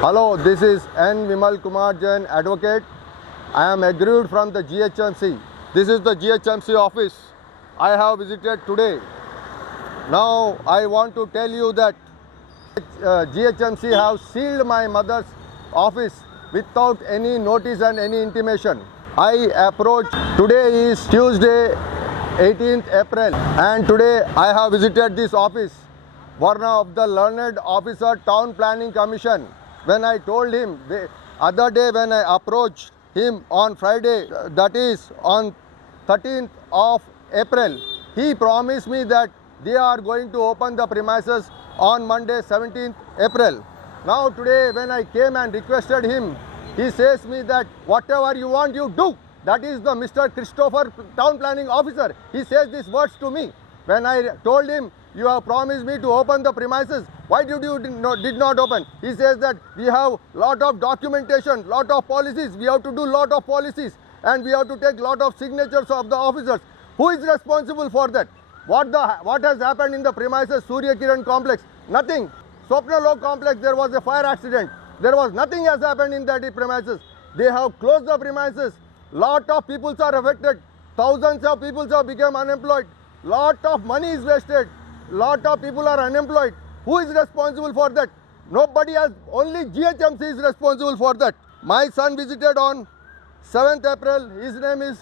Hello, this is N. Vimal Kumar Jain, advocate. I am aggrieved from the GHMC. This is the GHMC office I have visited today. Now I want to tell you that GHMC have sealed my mother's office without any notice and any intimation. I approached, today is Tuesday 18th April, and today I have visited this office, one of the learned officer Town Planning Commission. When I told him the other day when I approached him on Friday, that is on 13th of April, he promised me that they are going to open the premises on Monday 17th April. Now today when I came and requested him, he says me that whatever you want you do. That is the Mr. Christopher, Town Planning Officer. He says these words to me. When I told him, you have promised me to open the premises, why did not open? He says that we have lot of documentation, lot of policies, we have to do lot of policies, and we have to take lot of signatures of the officers. Who is responsible for that? What has happened in the premises Surya Kiran complex? Nothing. Swapnalok complex, there was a fire accident. There was nothing has happened in that premises. They have closed the premises. Lot of people are affected. Thousands of people have become unemployed. Lot of money is wasted. Lot of people are unemployed. Who is responsible for that? Nobody else. Only GHMC is responsible for that. My son visited on 7th April. His name is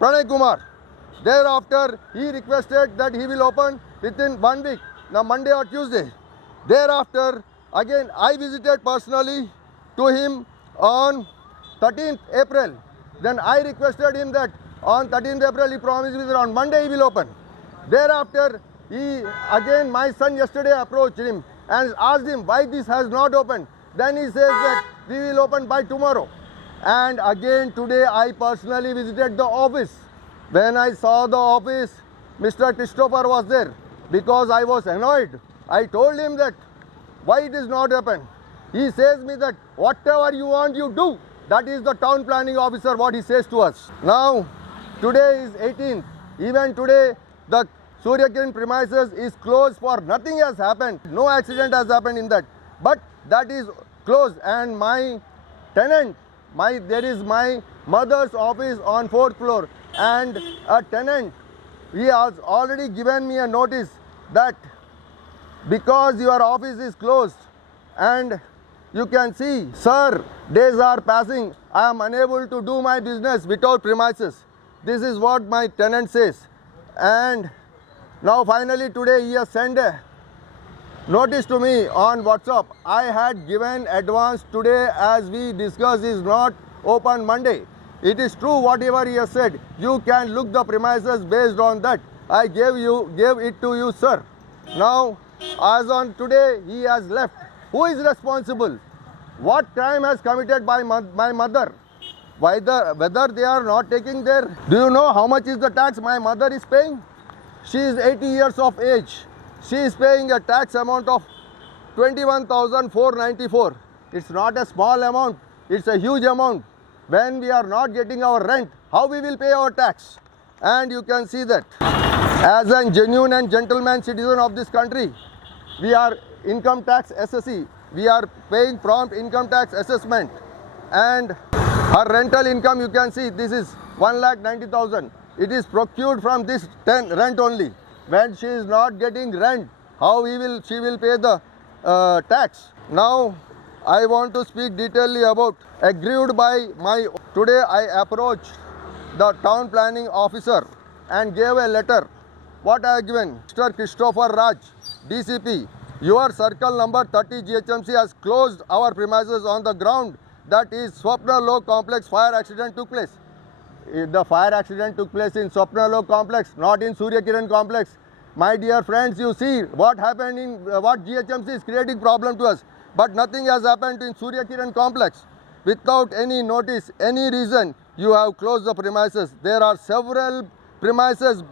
Pranay Kumar. Thereafter, he requested that he will open within 1 week, now Monday or Tuesday. Thereafter, again, I visited personally to him on 13th April. Then I requested him that on 13th April, he promised me that on Monday he will open. Thereafter, my son yesterday approached him and asked him why this has not opened. Then he says that we will open by tomorrow. And again today I personally visited the office. When I saw the office, Mr. Christopher was there. Because I was annoyed, I told him that why it is not open. He says me that whatever you want you do. That is the town planning officer what he says to us. Now today is 18th. Even today the Surya Kiran premises is closed for nothing has happened. No accident has happened in that. But that is closed, and my tenant, there is my mother's office on 4th floor, and a tenant, he has already given me a notice that because your office is closed, and you can see, sir, days are passing, I am unable to do my business without premises. This is what my tenant says. And now finally today he has sent a notice to me on WhatsApp. I had given advance today, as we discussed, is not open Monday. It is true whatever he has said. You can look the premises based on that. I gave it to you, sir. Now as on today he has left. Who is responsible? What crime has committed by my mother? Whether they are not taking their... Do you know how much is the tax my mother is paying? She is 80 years of age. She is paying a tax amount of 21,494. It's not a small amount. It's a huge amount. When we are not getting our rent, how we will pay our tax? And you can see that. As a genuine and gentleman citizen of this country, we are income tax SSE. We are paying prompt income tax assessment. And her rental income, you can see, this is 1,90,000. It is procured from this rent only. When she is not getting rent, how she will pay the tax? Now, I want to speak detailedly about aggrieved by today I approached the town planning officer and gave a letter. What I have given? Mr. Christopher Raj, DCP, your circle number 30 GHMC has closed our premises on the ground that is Swapnalok complex fire accident took place. The fire accident took place in Swapnalok complex, not in Surya Kiran complex. My dear friends, you see what happened in what GHMC is creating problem to us. But nothing has happened in Surya Kiran complex. Without any notice, any reason, you have closed the premises. There are several premises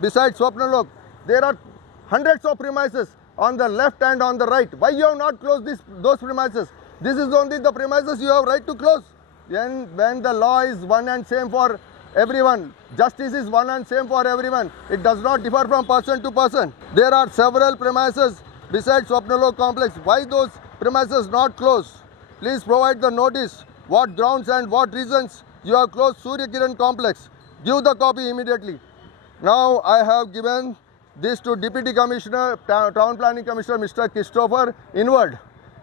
besides Swapnalok. There are hundreds of premises on the left and on the right. Why you have not closed those premises? This is only the premises you have right to close. When the law is one and same for everyone, justice is one and same for everyone. It does not differ from person to person. There are several premises besides Swapnalok complex. Why those premises not closed? please provide the notice, what grounds and what reasons you have closed Surya Kiran complex. Give the copy immediately. Now I have given this to Deputy Commissioner, Town Planning Commissioner Mr. Christopher Inward,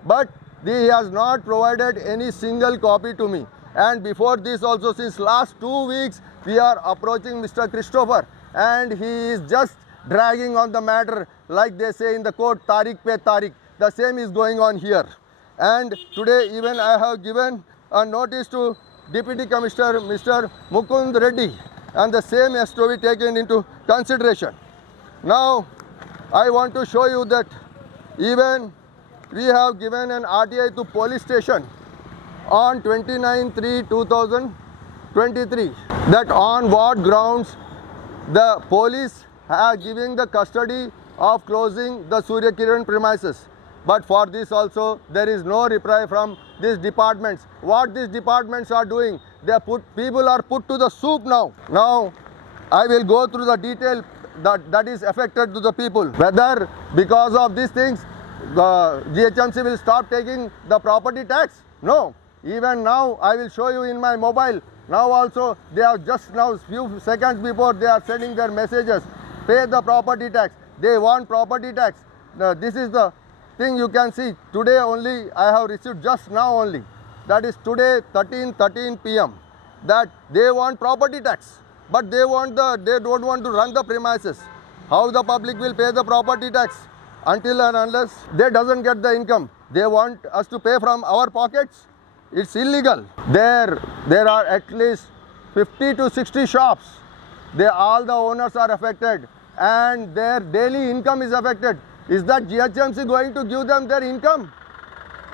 but he has not provided any single copy to me. And before this also, since last 2 weeks, we are approaching Mr. Christopher, and he is just dragging on the matter, like they say in the court, Tariq pe Tariq. The same is going on here. And today even I have given a notice to Deputy Commissioner Mr. Mukund Reddy, and the same has to be taken into consideration. Now I want to show you that even we have given an RTI to police station on 29/3/2023, that on what grounds the police are giving the custody of closing the Surya Kiran premises. But for this also there is no reply from these departments. What these departments are doing, people are put to the soup now. Now I will go through the detail that is affected to the people. Whether because of these things the GHMC will stop taking the property tax? No. Even now I will show you in my mobile. Now also they have just now few seconds before they are sending their messages. Pay the property tax. They want property tax. This is the thing you can see. Today only I have received, just now only. That is today 13 p.m. that they want property tax. But they don't want to run the premises. How the public will pay the property tax until and unless they doesn't get the income? They want us to pay from our pockets. It's illegal. There are at least 50 to 60 shops. All the owners are affected, and their daily income is affected. Is that GHMC going to give them their income?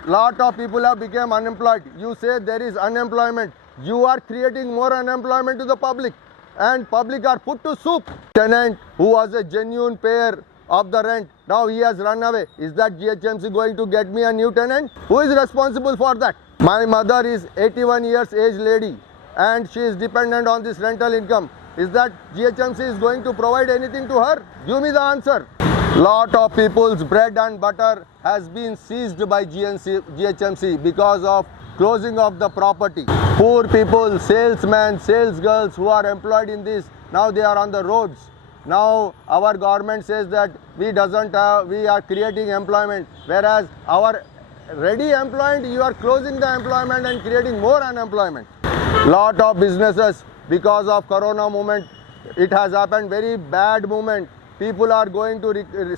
Lot of people have become unemployed. You say there is unemployment. You are creating more unemployment to the public, and public are put to soup. Tenant who was a genuine payer of the rent, now he has run away. Is that GHMC going to get me a new tenant? Who is responsible for that? My mother is 81 years age lady, and she is dependent on this rental income. Is that GHMC is going to provide anything to her? Give me the answer. Lot of people's bread and butter has been seized by GHMC because of closing of the property. Poor people, salesmen, sales girls who are employed in this, now they are on the roads. Now our government says that we are creating employment, whereas our ready employment, you are closing the employment and creating more unemployment. Lot of businesses, because of corona movement, it has happened very bad movement. People are going to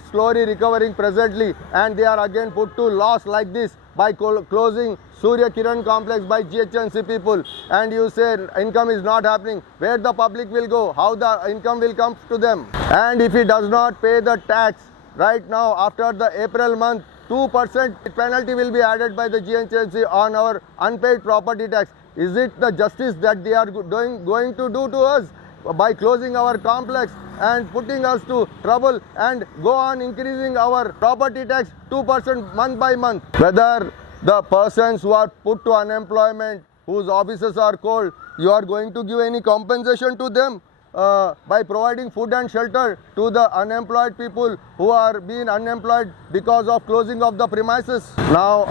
slowly recovering presently, and they are again put to loss like this by closing Surya Kiran complex by GHMC people. And you say income is not happening. Where the public will go? How the income will come to them? And if he does not pay the tax right now, after the April month, 2% penalty will be added by the GHMC on our unpaid property tax. Is it the justice that they are going to do to us by closing our complex and putting us to trouble and go on increasing our property tax 2% month by month? Whether the persons who are put to unemployment, whose offices are cold, you are going to give any compensation to them by providing food and shelter to the unemployed people who are being unemployed because of closing of the premises. Now,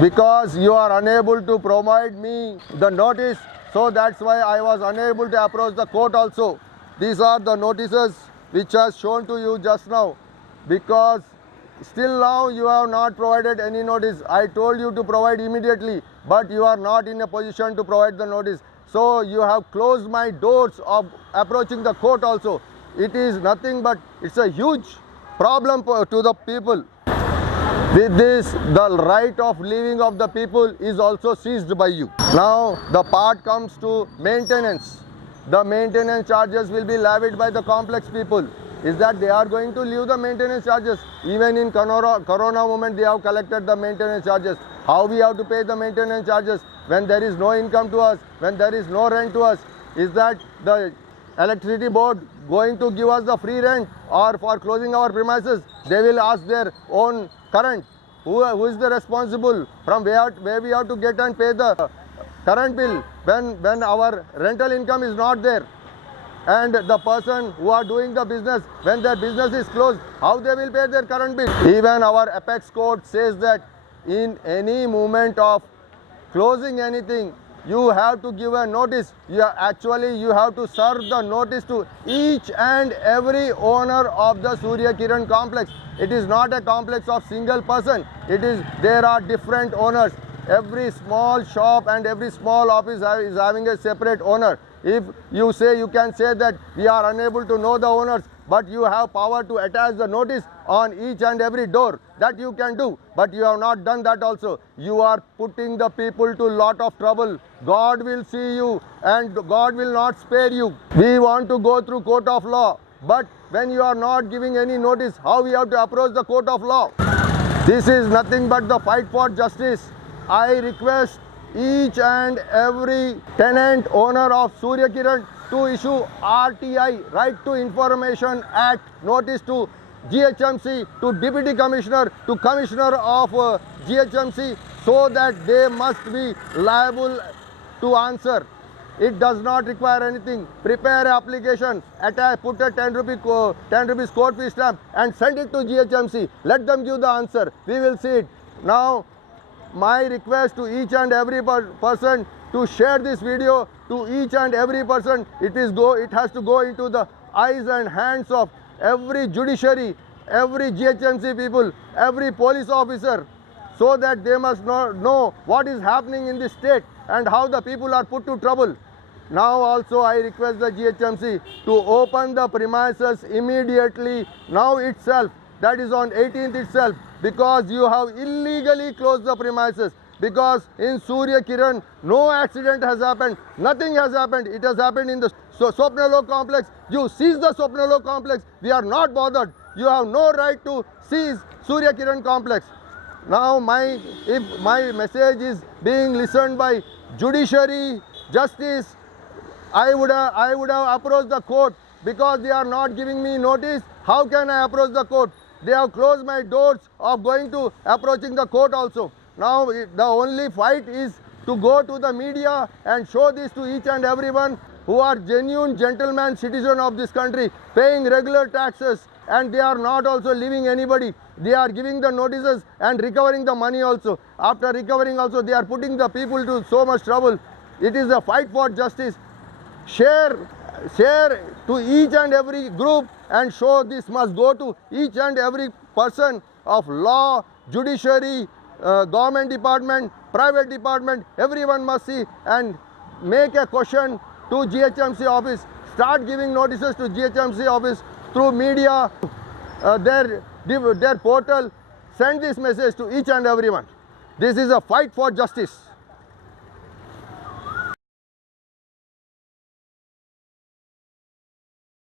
because you are unable to provide me the notice, so that's why I was unable to approach the court also. These are the notices which has shown to you just now, because still now you have not provided any notice. I told you to provide immediately, but you are not in a position to provide the notice. So you have closed my doors of approaching the court also. It is nothing but it's a huge problem to the people. With this, the right of living of the people is also seized by you. Now the part comes to maintenance. The maintenance charges will be levied by the complex people. Is that they are going to leave the maintenance charges? Even in corona moment, they have collected the maintenance charges. How we have to pay the maintenance charges when there is no income to us, when there is no rent to us? Is that the electricity board going to give us the free rent, or for closing our premises they will ask their own current? Who is the responsible? From where we have to get and pay the current bill when our rental income is not there? And the person who are doing the business, when their business is closed, how they will pay their current bill? Even our apex court says that in any movement of closing anything, you have to give a notice. You have to serve the notice to each and every owner of the Surya Kiran complex. It is not a complex of single person. There are different owners. Every small shop and every small office is having a separate owner. If you can say that we are unable to know the owners, but you have power to attach the notice on each and every door. That you can do, but you have not done that also. You are putting the people to lot of trouble. God will see you and God will not spare you. We want to go through court of law, but when you are not giving any notice, how we have to approach the court of law? This is nothing but the fight for justice. I request each and every tenant owner of Surya Kiran to issue RTI, Right to Information Act notice to GHMC, to Deputy Commissioner, to Commissioner of GHMC, so that they must be liable to answer. It does not require anything. Prepare an application, put a 10 rupees court fee stamp and send it to GHMC. Let them give the answer. We will see it. Now, my request to each and every person to share this video to each and every person. It has to go into the eyes and hands of every judiciary, every GHMC people, every police officer, so that they must know what is happening in this state and how the people are put to trouble. Now also I request the GHMC to open the premises immediately, now itself, that is on 18th itself, because you have illegally closed the premises. Because in Surya Kiran, no accident has happened, nothing has happened. It has happened in the Swapnalok complex. You seize the Swapnalok complex, we are not bothered. You have no right to seize Surya Kiran complex. Now if my message is being listened by judiciary, justice, I would have approached the court, because they are not giving me notice. How can I approach the court? They have closed my doors of approaching the court also. Now the only fight is to go to the media and show this to each and everyone who are genuine gentlemen, citizen of this country, paying regular taxes, and they are not also leaving anybody. They are giving the notices and recovering the money also. After recovering also, they are putting the people to so much trouble. It is a fight for justice. Share to each and every group and show this must go to each and every person of law, judiciary, government department, private department. Everyone must see and make a question to GHMC office. Start giving notices to GHMC office through media, their portal. Send this message to each and everyone. This is a fight for justice.